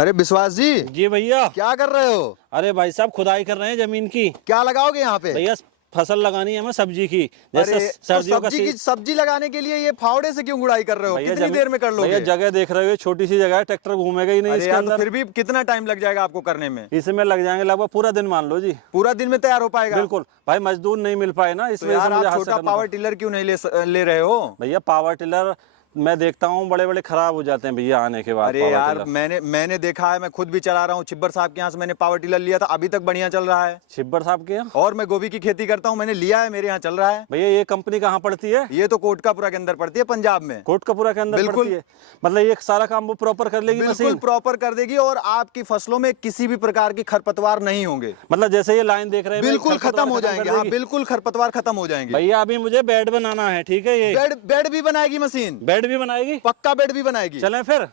अरे विश्वास जी। जी भैया। क्या कर रहे हो? अरे भाई साहब खुदाई कर रहे हैं जमीन की। क्या लगाओगे यहाँ पे? भैया फसल लगानी है हमें सब्जी की, जैसे अरे सर्दियों तो सब्जी लगाने के लिए ये फावड़े से क्यों गुड़ाई कर रहे हो? कितनी देर में कर लोगे? भैया जगह देख रहे हो, छोटी सी जगह है, ट्रैक्टर घूमेगा ही नहीं इसके अंदर। तो फिर भी कितना टाइम लग जाएगा आपको करने में? इसमें लग जाएंगे लगभग पूरा दिन, मान लो जी। पूरा दिन में तैयार हो पाएगा? बिल्कुल भाई, मजदूर नहीं मिल पाए ना, इस वजह से मुझे छोटा पावर टिलर क्यों नहीं ले रहे हो? भैया पावर टिलर मैं देखता हूँ बड़े बड़े खराब हो जाते हैं भैया आने के बाद। अरे यार मैंने देखा है, मैं खुद भी चला रहा हूँ। छिब्बर साहब के यहाँ से मैंने पावर टिलर लिया था, अभी तक बढ़िया चल रहा है। छिब्बर साहब के यहाँ? और मैं गोभी की खेती करता हूँ, मैंने लिया है, मेरे यहाँ चल रहा है। भैया ये कंपनी कहाँ पड़ती है? ये तो कोटकपुरा के अंदर पड़ती है, पंजाब में। कोटकपुरा के अंदर पड़ती है? मतलब ये सारा काम वो प्रॉपर कर लेगी मशीन? बिल्कुल प्रॉपर कर देगी, और आपकी फसलों में किसी भी प्रकार की खरपतवार नहीं होंगे। मतलब जैसे ये लाइन देख रहे हैं बिल्कुल खत्म हो जाएंगे। हाँ बिल्कुल खरपतवार खत्म हो जाएंगे। भैया अभी मुझे बेड बनाना है, ठीक है? ये बेड भी बनाएगी मशीन? बेड भी बनाएगी, पक्का बेड भी बनाएगी। चलें फिर?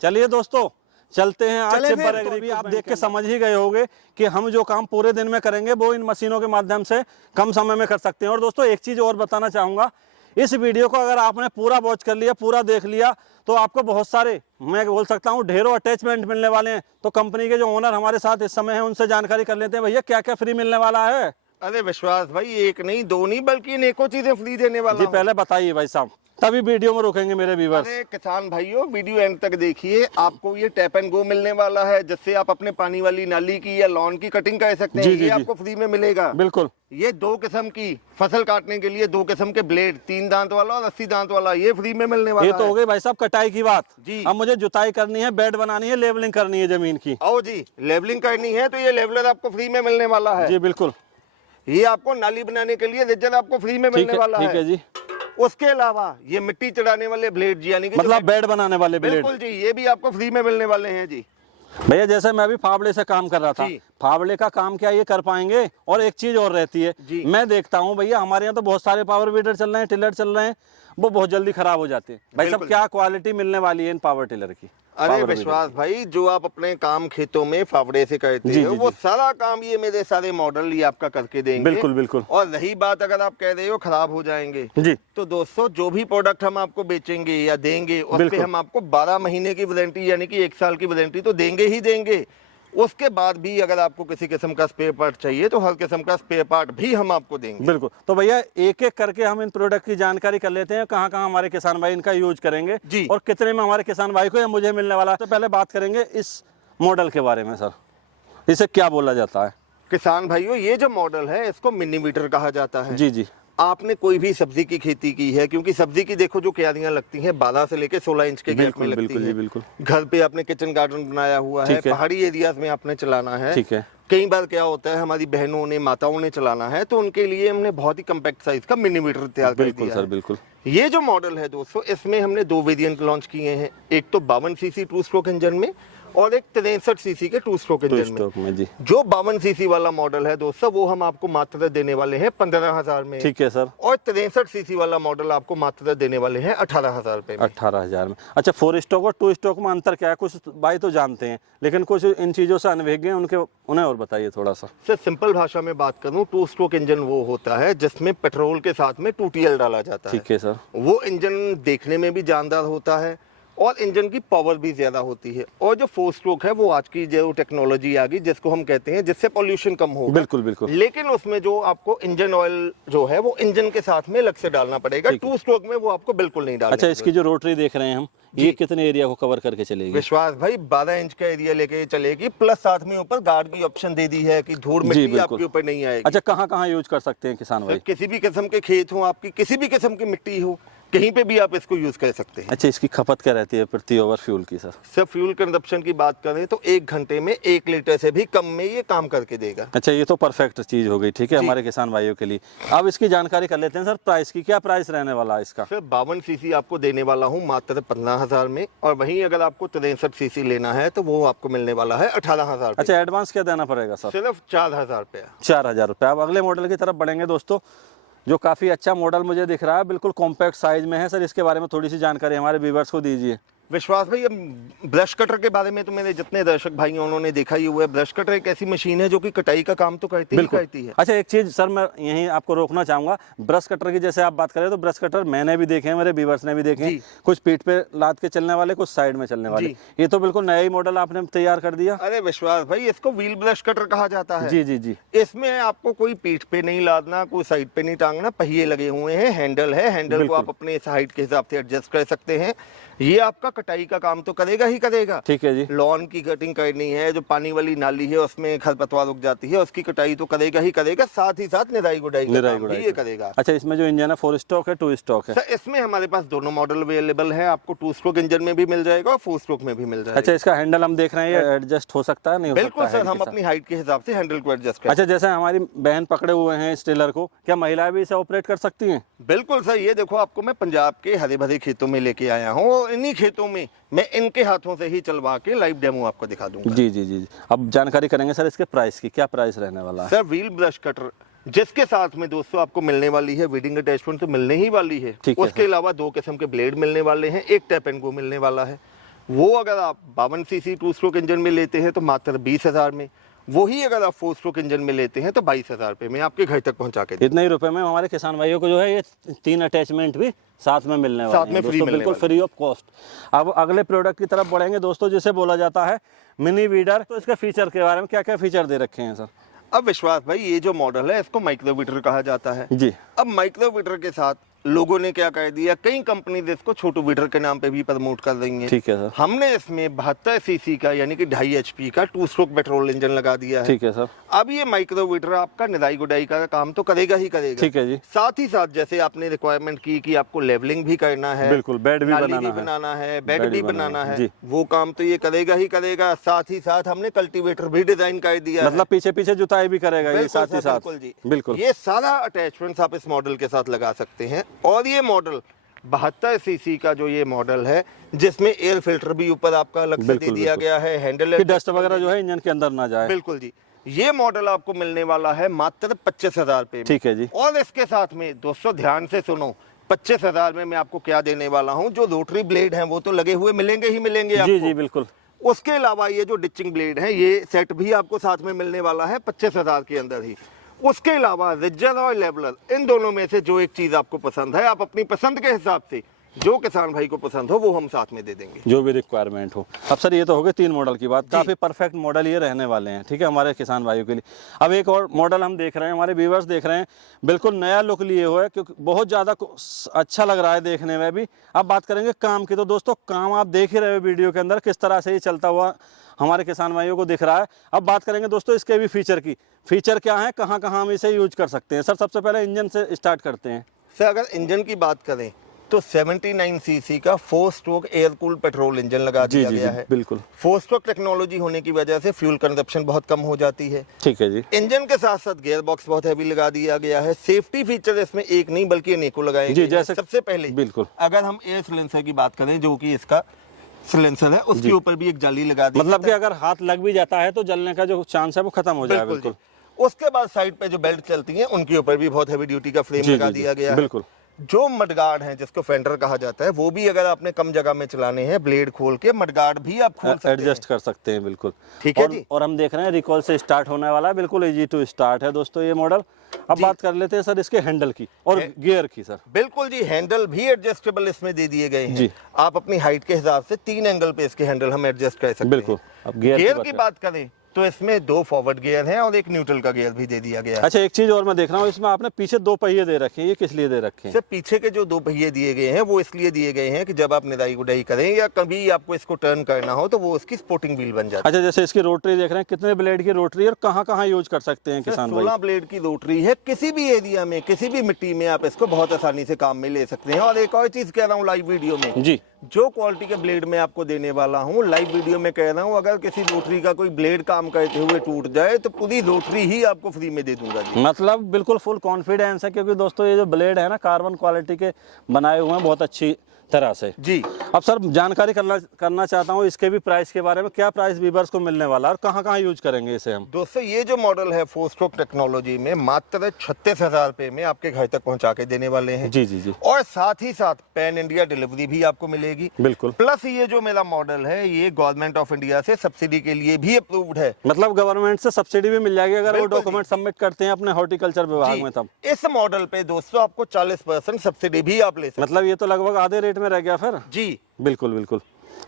चलिए दोस्तों चलते हैं। आज छिब्बर एग्री भी आप देख के समझ ही गए होंगे कि हम जो काम पूरे दिन में करेंगे वो इन मशीनों के माध्यम से कम समय में कर सकते हैं। और दोस्तों एक चीज और बताना चाहूंगा, इस वीडियो को अगर आपने पूरा वॉच कर लिया, पूरा देख लिया, तो आपको बहुत सारे, मैं बोल सकता हूँ ढेरों अटैचमेंट मिलने वाले हैं। तो कंपनी के जो ओनर हमारे साथ इस समय है उनसे जानकारी कर लेते हैं। भैया क्या क्या फ्री मिलने वाला है? अरे विश्वास भाई, एक नहीं दो नहीं बल्कि अनेकों चीजें फ्री देने वाला जी पहले बताइए भाई साहब, तभी वीडियो में रुकेंगे मेरे व्यूअर्स। अरे किसान भाइयों, वीडियो एंड तक देखिए। आपको ये टैप एंड गो मिलने वाला है, जिससे आप अपने पानी वाली नाली की या लॉन की कटिंग कर सकते हैं। ये आपको फ्री में मिलेगा। बिल्कुल। ये 2 किस्म की फसल काटने के लिए 2 किस्म के ब्लेड, 3 दांत वाला और 80 दांत वाला, ये फ्री में मिलने वाला है। ये तो हो गई भाई साहब कटाई की बात जी। अब मुझे जुताई करनी है, बेड बनानी है, लेवलिंग करनी है जमीन की। आओ जी, लेवलिंग करनी है तो ये लेवलर आपको फ्री में मिलने वाला है। जी बिल्कुल। ये आपको नाली बनाने के लिए रिजर आपको फ्री में मिलने वाला है। ठीक है जी। उसके अलावा ये मिट्टी चढ़ाने वाले ब्लेड जी, यानी कि मतलब बेड बनाने वाले ब्लेड। बिल्कुल जी, ये भी आपको फ्री में मिलने वाले हैं जी। भैया जैसे मैं अभी फावड़े से काम कर रहा था, फावड़े का काम क्या ये कर पाएंगे? और एक चीज और रहती है, मैं देखता हूँ भैया हमारे यहाँ तो बहुत सारे पावर वीडर चल रहे हैं, टिलर चल रहे हैं, वो बहुत जल्दी खराब हो जाते हैं। भाई साहब क्या क्वालिटी मिलने वाली है इन पावर टिलर की? अरे विश्वास भाई, जो आप अपने काम खेतों में फावड़े से करते हो, वो सारा काम ये मेरे सारे मॉडल ये आपका करके देंगे। बिल्कुल बिल्कुल। और रही बात अगर आप कह रहे हो खराब हो जाएंगे जी, तो दोस्तों जो भी प्रोडक्ट हम आपको बेचेंगे या देंगे, उस पे हम आपको 12 महीने की वारंटी यानी कि 1 साल की वारंटी तो देंगे ही देंगे। उसके बाद भी अगर आपको किसी किस्म का स्पेयर पार्ट चाहिए तो हर किस्म का स्पेयर पार्ट भी हम आपको देंगे। बिल्कुल। तो भैया एक एक करके हम इन प्रोडक्ट की जानकारी कर लेते हैं, कहाँ कहाँ हमारे किसान भाई इनका यूज करेंगे जी, और कितने में हमारे किसान भाई को या मुझे मिलने वाला है। तो पहले बात करेंगे इस मॉडल के बारे में। सर इसे क्या बोला जाता है? किसान भाइयों, ये जो मॉडल है इसको मिनी मीटर कहा जाता है। जी जी। आपने कोई भी सब्जी की खेती की है, क्योंकि सब्जी की देखो जो क्यारियां लगती हैं 12 से लेके 16 इंच के गैप में लगती हैं। बिल्कुल। घर पे आपने किचन गार्डन बनाया हुआ है, पहाड़ी एरियाज में आपने चलाना है, ठीक है। कई बार क्या होता है हमारी बहनों ने, माताओं ने चलाना है, तो उनके लिए हमने बहुत ही कम्पैक्ट साइज का मिनी मीटर तैयार कर दिया है। बिल्कुल। ये जो मॉडल है दोस्तों, इसमें हमने 2 वेरिएंट लॉन्च किए हैं। एक तो 52 सीसी 2 स्ट्रोक इंजन में और एक 63 सीसी के 2 स्ट्रोक इंजन में जी। जो 52 सीसी वाला मॉडल है दोस्तों, वो हम आपको मात्र देने वाले हैं 15,000 में। ठीक है सर। और 63 सीसी वाला मॉडल आपको मात्र देने वाले हैं 18,000 रुपए में। 18,000 में। अच्छा, 4 स्ट्रोक और 2 स्ट्रोक में अंतर क्या है? कुछ भाई तो जानते हैं, लेकिन कुछ इन चीजों से अनभिज्ञ हैं, उन्हें और बताइए थोड़ा सा। सर सिंपल भाषा में बात करूं, 2 स्ट्रोक इंजन वो होता है जिसमें पेट्रोल के साथ में 2TL डाला जाता है। ठीक है सर। वो इंजन देखने में भी जानदार होता है और इंजन की पावर भी ज्यादा होती है। और जो 4 स्ट्रोक है वो आज की जो टेक्नोलॉजी आ गई जिसको हम कहते हैं, जिससे पॉल्यूशन कम होगा। बिल्कुल बिल्कुल। लेकिन उसमें जो आपको इंजन ऑयल जो है वो इंजन के साथ में अलग से डालना पड़ेगा। 2 स्ट्रोक में वो आपको बिल्कुल नहीं डालना। अच्छा, इसकी जो रोटरी देख रहे हैं हम, ये कितने एरिया को कवर करके चलेगी? विश्वास भाई 12 इंच का एरिया लेके चलेगी, प्लस साथ में ऊपर गार्ड की ऑप्शन दे दी है कि धूल मिट्टी आपके ऊपर नहीं आएगी। अच्छा, कहाँ कहाँ यूज कर सकते हैं किसान भाई? किसी भी किस्म के खेत हो, आपकी किसी भी किस्म की मिट्टी हो, कहीं पे भी आप इसको यूज कर सकते हैं। अच्छा, इसकी खपत क्या रहती है प्रति ओवर फ्यूल की सर? सर फ्यूल कंजप्शन की बात करें तो 1 घंटे में 1 लीटर से भी कम में ये काम करके देगा। अच्छा, ये तो परफेक्ट चीज हो गई। ठीक है, हमारे किसान भाइयों के लिए। अब इसकी जानकारी कर लेते हैं सर, प्राइस की क्या प्राइस रहने वाला है इसका? सर 52 सीसी आपको देने वाला हूँ मात्र 15,000 में, और वहीं अगर आपको 63 सीसी लेना है तो वो आपको मिलने वाला है 18,000। अच्छा, एडवांस क्या देना पड़ेगा सर? सिर्फ 4,000 रुपया। 4,000 रुपया। अब अगले मॉडल की तरफ बढ़ेंगे दोस्तों। जो काफ़ी अच्छा मॉडल मुझे दिख रहा है, बिल्कुल कॉम्पैक्ट साइज में है। सर इसके बारे में थोड़ी सी जानकारी हमारे व्यूअर्स को दीजिए। विश्वास भाई, अब ब्रश कटर के बारे में तो मेरे जितने दर्शक भाई हैं उन्होंने देखा ही हुआ है। ब्रश कटर एक ऐसी मशीन है जो कि कटाई का काम तो करती है। अच्छा, एक चीज सर मैं यहीं आपको रोकना चाहूंगा, ब्रश कटर की जैसे आप बात करें तो ब्रश कटर मैंने भी देखे हैं, मेरे व्यूअर्स ने भी देखे हैं, कुछ पीठ पे लाद के चलने वाले, कुछ साइड में चलने वाले। ये तो बिल्कुल नया ही मॉडल आपने तैयार कर दिया। अरे विश्वास भाई, इसको व्हील ब्रश कटर कहा जाता है। जी जी जी। इसमें आपको कोई पीठ पे नहीं लादना, कोई साइड पे नहीं टांगना, पहिए लगे हुए हैं, हैंडल है, हैंडल को आप अपने हाइट के हिसाब से एडजस्ट कर सकते हैं। ये आपका कटाई का काम तो करेगा ही करेगा। ठीक है जी। लॉन की कटिंग करनी है, जो पानी वाली नाली है उसमें खरपतवार उग जाती है, उसकी कटाई तो करेगा ही करेगा, साथ ही साथ निराई गुड़ाई का काम भी ये करेगा। अच्छा, इसमें जो इंजन है 4 स्ट्रोक है 2 स्ट्रोक है? सर इसमें हमारे पास दोनों मॉडल अवेलेबल है, आपको 2 स्ट्रोक इंजन में भी मिल जाएगा और 4 स्ट्रोक में भी मिल जाएगा। अच्छा, इसका हैंडल हम देख रहे हैं, ये एडजस्ट हो सकता है नहीं? बिल्कुल सर, हम अपनी हाइट के हिसाब से हैंडल को एडजस्ट करते हैं। अच्छा, जैसे हमारी बहन पकड़े हुए हैं इस टेलर को, क्या महिलाएं भी इसे ऑपरेट कर सकती हैं? बिल्कुल सर, ये देखो आपको मैं पंजाब के हरे भरे खेतों में लेके आया हूँ और इन्हीं खेतों में मैं इनके हाथों से ही चलवा के लाइव डेमो आपको दिखा दूंगा। जी जी जी। अब जानकारी करेंगे सर इसके प्राइस की, क्या प्राइस रहने वाला है? सर व्हील ब्रश कटर जिसके साथ में दोस्तों आपको मिलने वाली है, वीडिंग अटैचमेंट तो मिलने ही वाली है, उसके अलावा 2 किस्म के ब्लेड मिलने वाले हैं, एक टैप एंड गो मिलने वाला है। वो अगर आप 52 सीसी 2 स्ट्रोक इंजन में लेते हैं तो मात्र 20,000 में, वही अगर आप 4 स्ट्रोक इंजन में लेते हैं तो 22,000 रुपए में आपके घर तक पहुंचा के। इतने ही रुपए में हमारे किसान भाइयों को जो है ये 3 अटैचमेंट भी साथ में मिलने वाले हैं, साथ में फ्री मिलने बिल्कुल फ्री ऑफ कॉस्ट। अब अगले प्रोडक्ट की तरफ बढ़ेंगे दोस्तों, जिसे बोला जाता है मिनी वीडर। तो इसके फीचर के बारे में क्या क्या फीचर दे रखे हैं सर? अब विश्वास भाई, ये जो मॉडल है इसको माइक्रो वीडर कहा जाता है जी। अब माइक्रो वीडर के साथ लोगों ने क्या कर दिया, कई कंपनी इसको छोटू वीडर के नाम पे भी प्रमोट कर रही हैं। ठीक है सर। हमने इसमें 72 सीसी का यानी कि 2.5 HP का 2 स्ट्रोक पेट्रोल इंजन लगा दिया है। ठीक है सर। अब ये माइक्रो वीडर आपका निराई गुड़ाई का काम तो करेगा ही करेगा। ठीक है जी। साथ ही साथ जैसे आपने रिक्वायरमेंट की कि आपको लेवलिंग भी करना है, बिल्कुल, बेड भी बनाना है, बेड भी बनाना है, वो काम तो ये करेगा ही करेगा। साथ ही साथ हमने कल्टीवेटर भी डिजाइन कर दिया, मतलब पीछे पीछे जुताई भी करेगा ये साथ ही साथ। बिल्कुल जी, बिल्कुल। ये सारा अटैचमेंट आप इस मॉडल के साथ लगा सकते हैं। और ये मॉडल 72 सीसी का जो ये मॉडल है, जिसमें एयर फिल्टर भी ऊपर आपका अलग से दे दिया गया है, हैंडल डस्ट वगैरह जो है इंजन के अंदर ना जाए। बिल्कुल जी। ये मॉडल आपको मिलने वाला है मात्र 25,000 रुपए में। ठीक है जी। और इसके साथ में दोस्तों ध्यान से सुनो, 25,000 में मैं आपको क्या देने वाला हूँ। जो रोटरी ब्लेड हैं वो तो लगे हुए मिलेंगे ही मिलेंगे आपको। जी जी बिल्कुल। उसके अलावा ये जो डिचिंग ब्लेड है, ये सेट भी आपको साथ में मिलने वाला है 25,000 के अंदर ही। उसके अलावा रिजर और लेवलर, इन दोनों में से जो एक चीज आपको पसंद है, आप अपनी पसंद के हिसाब से जो किसान भाई को पसंद हो वो हम साथ में दे देंगे, जो भी रिक्वायरमेंट हो। अब सर ये तो हो गए 3 मॉडल की बात, काफी परफेक्ट मॉडल ये रहने वाले हैं, ठीक है, हमारे किसान भाइयों के लिए। अब एक और मॉडल हम देख रहे हैं, हमारे व्यूअर्स देख रहे हैं, बिल्कुल नया लुक लिए हुआ है, क्योंकि बहुत ज्यादा अच्छा लग रहा है देखने में भी। अब बात करेंगे काम की, तो दोस्तों काम आप देख ही रहे हो वीडियो के अंदर किस तरह से ये चलता हुआ हमारे किसान भाइयों को दिख रहा है। अब बात करेंगे दोस्तों इसके भी फीचर की, फीचर क्या है, कहाँ कहाँ हम इसे यूज कर सकते हैं। सर सबसे पहले इंजन से स्टार्ट करते हैं। सर अगर इंजन की बात करें तो 79 सीसी का 4 stroke air cool petrol engine लगा दिया गया है। बिल्कुल 4 स्ट्रोक टेक्नोलॉजी होने की वजह से फ्यूल कंजप्शन बहुत कम हो जाती है। ठीक है जी। इंजन के साथ साथ गियर बॉक्स बहुत हैवी लगा दिया गया है। सेफ्टी फीचर इसमें एक नहीं बल्कि अनेकों लगाए गए हैं। सबसे पहले बिल्कुल अगर हम एयर सिलेंसर की बात करें, जो कि इसका सिलेंसर है, उसके ऊपर भी एक जाली लगा दी, मतलब कि अगर हाथ लग भी जाता है तो जलने का जो चांस है वो खत्म हो जाएगा। बिल्कुल। उसके बाद साइड पे जो बेल्ट चलती हैं उनके ऊपर भी बहुत हैवी ड्यूटी का फ्रेम लगा दिया गया है। बिल्कुल। जो मडगार्ड हैं, जिसको फेंडर कहा जाता है, वो भी अगर आपने कम जगह में चलाने हैं, ब्लेड खोल के मडगार्ड भी आप खोल सकते हैं, एडजस्ट कर सकते हैं। बिल्कुल ठीक है जी। और हम देख रहे हैं रिकॉल से स्टार्ट होने वाला है, बिल्कुल इजी टू स्टार्ट है दोस्तों ये मॉडल। अब बात कर लेते हैं सर इसके हैंडल की और गियर की। सर बिल्कुल जी, हैंडल भी एडजस्टेबल इसमें दे दिए गए हैं। आप अपनी हाइट के हिसाब से 3 एंगल पे इसके हैंडल हम एडजस्ट कर सकते हैं। बिल्कुल। अब गियर की बात करें तो इसमें 2 फॉरवर्ड गियर हैं और एक न्यूट्रल का गियर भी दे दिया गया है। अच्छा, एक चीज और मैं देख रहा हूँ, इसमें आपने पीछे 2 पहिए दे रखे हैं, ये किस लिए दे रखे हैं? सर पीछे के जो 2 पहिए दिए गए हैं वो इसलिए दिए गए हैं कि जब आप निराई गुड़ाई करें या कभी आपको इसको टर्न करना हो तो वो उसकी स्पोर्टिंग व्हील बन जाती है। अच्छा, जैसे इसकी रोटरी देख रहे हैं, कितने ब्लेड की रोटरी और कहाँ कहाँ यूज कर सकते हैं किसान भाई? 16 ब्लेड की रोटरी है। किसी भी एरिया में, किसी भी मिट्टी में आप इसको बहुत आसानी से काम में ले सकते हैं। और एक और चीज कह रहा हूँ लाइव वीडियो में जी, जो क्वालिटी के ब्लेड मैं आपको देने वाला हूँ, लाइव वीडियो में कह रहा हूँ, अगर किसी रोटरी का कोई ब्लेड काम करते हुए टूट जाए तो पूरी रोटरी ही आपको फ्री में दे दूंगा जी। मतलब बिल्कुल फुल कॉन्फिडेंस है, क्योंकि दोस्तों ये जो ब्लेड है ना कार्बन क्वालिटी के बनाए हुए हैं बहुत अच्छी तरह से जी। अब सर जानकारी करना चाहता हूँ इसके भी प्राइस के बारे में, क्या प्राइस व्यूअर्स को मिलने वाला है और कहाँ कहाँ यूज करेंगे इसे हम? दोस्तों ये जो मॉडल है 4 स्ट्रोक टेक्नोलॉजी में मात्र 36,000 रुपए में आपके घर तक पहुंचा के देने वाले हैं। जी जी जी। और साथ ही साथ पैन इंडिया डिलीवरी भी आपको मिलेगी। बिल्कुल। प्लस ये जो मेरा मॉडल है ये गवर्नमेंट ऑफ इंडिया से सब्सिडी के लिए भी अप्रूव्ड है। मतलब गवर्नमेंट से सब्सिडी भी मिल जाएगी अगर वो बिल्कुल डॉक्यूमेंट सबमिट करते हैं अपने हॉर्टिकल्चर विभाग में तब। इस मॉडल पे दोस्तों आपको 40% सब्सिडी भी आप ले सकते हैं। मतलब ये तो लगभग आधे रेट में रह गया फिर। जी बिल्कुल बिल्कुल।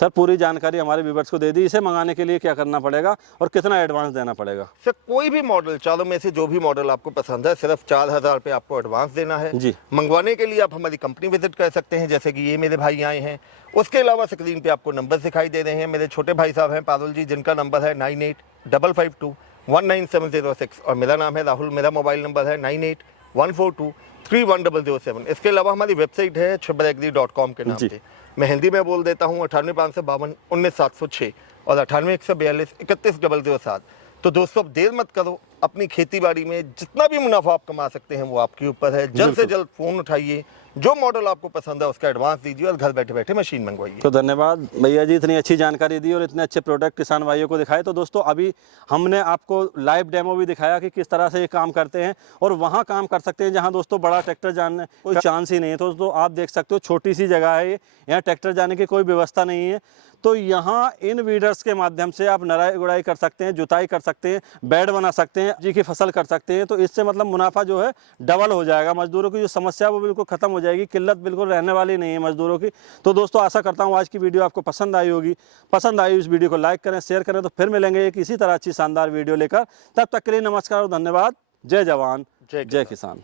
सर पूरी जानकारी हमारे व्यूअर्स को दे दी। इसे मंगाने के लिए क्या करना पड़ेगा और कितना एडवांस देना पड़ेगा? सर कोई भी मॉडल, चारों में से जो भी मॉडल आपको पसंद है, सिर्फ 4,000 रुपये आपको एडवांस देना है जी। मंगवाने के लिए आप हमारी कंपनी विजिट कर सकते हैं, जैसे कि ये मेरे भाई आए हैं। उसके अलावा स्क्रीन पे आपको नंबर दिखाई दे रहे हैं, मेरे छोटे भाई साहब हैं पारुल जी, जिनका नंबर है 9855219706 और मेरा नाम है राहुल। मेरा मोबाइल नंबर है 9814231007। इसके अलावा हमारी वेबसाइट है chibberagri.com के नाम से। मैं हिंदी में बोल देता हूँ 9852 और 9814423107। तो दोस्तों अब देर मत करो, अपनी खेती बाड़ी में जितना भी मुनाफा आप कमा सकते हैं वो आपके ऊपर है। जल्द से जल्द फोन उठाइए, जो मॉडल आपको पसंद है उसका एडवांस दीजिए और घर बैठे बैठे मशीन मंगवाइए। तो धन्यवाद भैया जी, इतनी अच्छी जानकारी दी और इतने अच्छे प्रोडक्ट किसान भाइयों को दिखाए। तो दोस्तों अभी हमने आपको लाइव डेमो भी दिखाया कि किस तरह से ये काम करते हैं और वहाँ काम कर सकते हैं जहाँ दोस्तों बड़ा ट्रैक्टर जाने कोई चांस ही नहीं है। तो दोस्तों आप देख सकते हो छोटी सी जगह है ये, यहाँ ट्रैक्टर जाने की कोई व्यवस्था नहीं है। तो यहाँ इन वीडर्स के माध्यम से आप नराई गुड़ाई कर सकते हैं, जुताई कर सकते हैं, बेड बना सकते हैं, जी की फसल कर सकते हैं। तो इससे मतलब मुनाफा जो है डबल हो जाएगा। मजदूरों की जो समस्या वो बिल्कुल खत्म हो जाएगी, किल्लत बिल्कुल रहने वाली नहीं है मजदूरों की। तो दोस्तों आशा करता हूँ आज की वीडियो आपको पसंद आई होगी। पसंद आई इस वीडियो को लाइक करें, शेयर करें। तो फिर मिलेंगे एक इसी तरह अच्छी शानदार वीडियो लेकर। तब तक के लिए नमस्कार और धन्यवाद। जय जवान जय किसान।